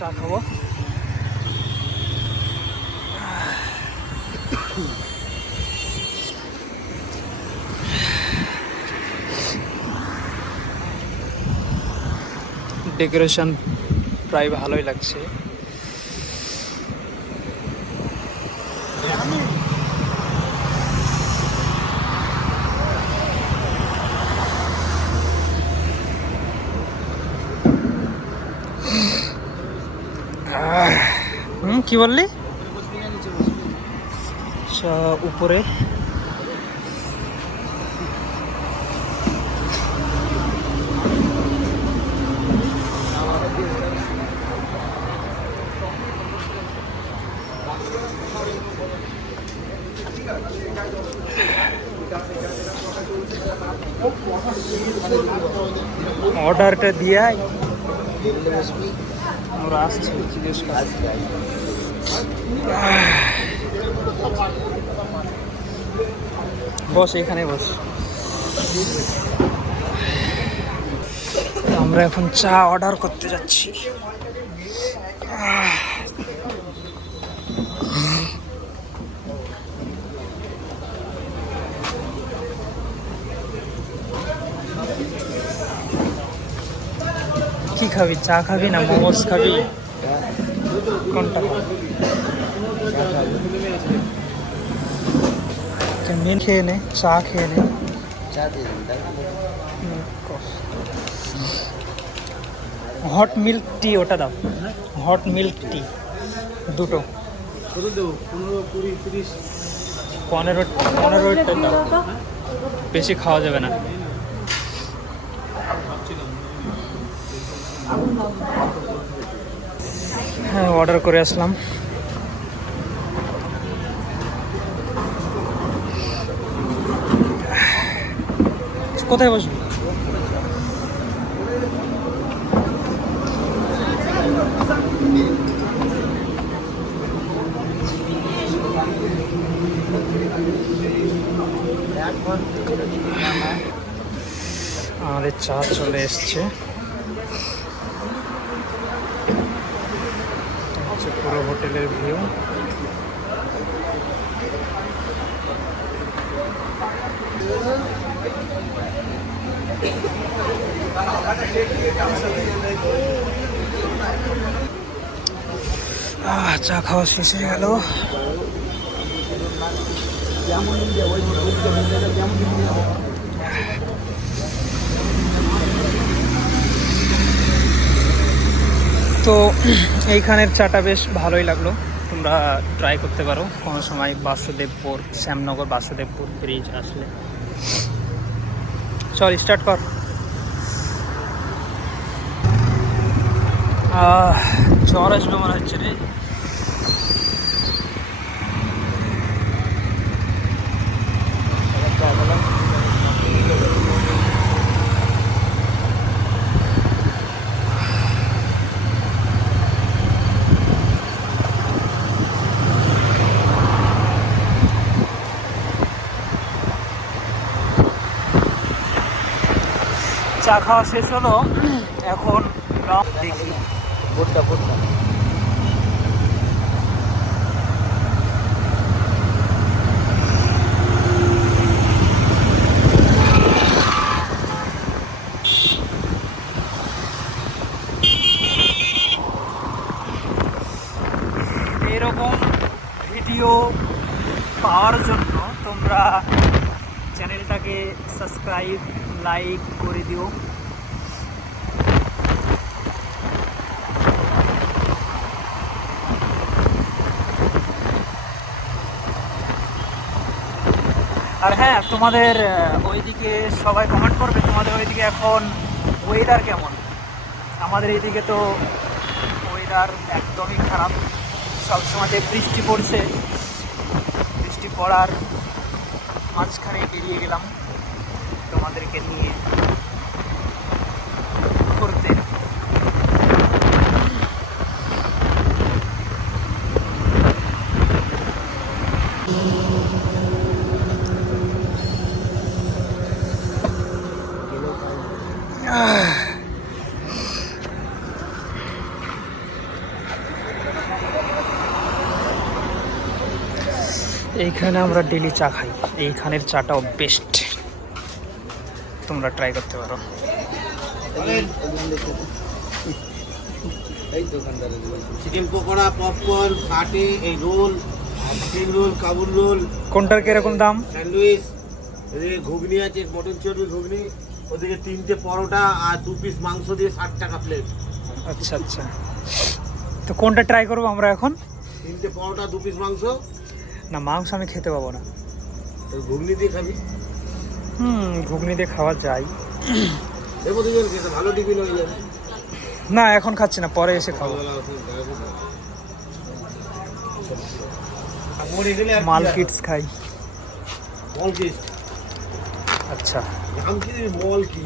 চা খাবো। ডেকোরেশন প্রায় ভালোই লাগছে। কি বললি? আচ্ছা, উপরে অর্ডারটা দিয়ে আমরা আসছি, জিজ্ঞেস বস, এখানে বস। আমরা এখন চা অর্ডার করতে যাচ্ছি। কি খাবি? চা খাবি না মোমোস খাবি? কোনটা মেন খেয়ে নে, চা খেয়ে নে। হট মিল্ক টি ওটা দাও, হট মিল্ক টি দুটো। 15 দাও, বেশি খাওয়া যাবে না। হ্যাঁ, অর্ডার করে আসলাম। কোথায় বসবি? আমাদের চা চলে এসছে। পুরো হোটেলের ভিউ। চা খাওয়া শেষ হয়ে গেল। তো এইখানের চাটা বেশ ভালোই লাগলো, তোমরা ট্রাই করতে পারো কোনো সময় বাসুদেবপুর, শ্যামনগর বাসুদেবপুর ব্রিজ আসলে। চল স্টার্ট কর। জ্বর আসবে মনে হচ্ছে রে। চা খাওয়া শেষ হলো, এখন দেখি ভুট্টা ভুট্টা। এরকম ভিডিও পাওয়ার জন্য তোমরা চ্যানেলটাকে সাবস্ক্রাইব, লাইক করে দিও। আর হ্যাঁ, তোমাদের ওইদিকে সবাই কমেন্ট করবে তোমাদের ওইদিকে এখন ওয়েদার কেমন। আমাদের এইদিকে তো ওয়েদার একদমই খারাপ, সবসময় বৃষ্টি পড়ছে। বৃষ্টি পড়ার মাঝখানে বেরিয়ে গেলাম তোমাদেরকে নিয়ে ঘুরতে। এইখানে আমরা ডেলি চা খাই, এইখানের চাটাও বেস্ট, তোমরা ট্রাই করতে পারো। চিকেন পকোড়া, পপকর্ন, কাটে, এই roll, spring roll, Kabul roll, কোনটার কিরকম দাম? স্যান্ডউইচ, এদিকে ঘুগনি আছে, মটন চর্বি ঘুগনি, ওদিকে 3টে পরোটা আর 2 পিস মাংস দিয়ে 60 টাকা প্লেট। আচ্ছা আচ্ছা, তো কোনটা ট্রাই করবো আমরা এখন? 3টে পরোটা, 2 পিস মাংস। না, মাংস আমি খেতে পাবো না। ঘুগনি দিয়ে খাবি? ঘুগনি দিয়ে খাওয়া যায়। দেখো দুজন খেতে ভালো টিফিন হয়ে যাবে। না এখন খাচ্ছি না, পরে এসে খাবো। মাল কিটস খাই। মল কিস? আচ্ছা, নাম কি মল কি?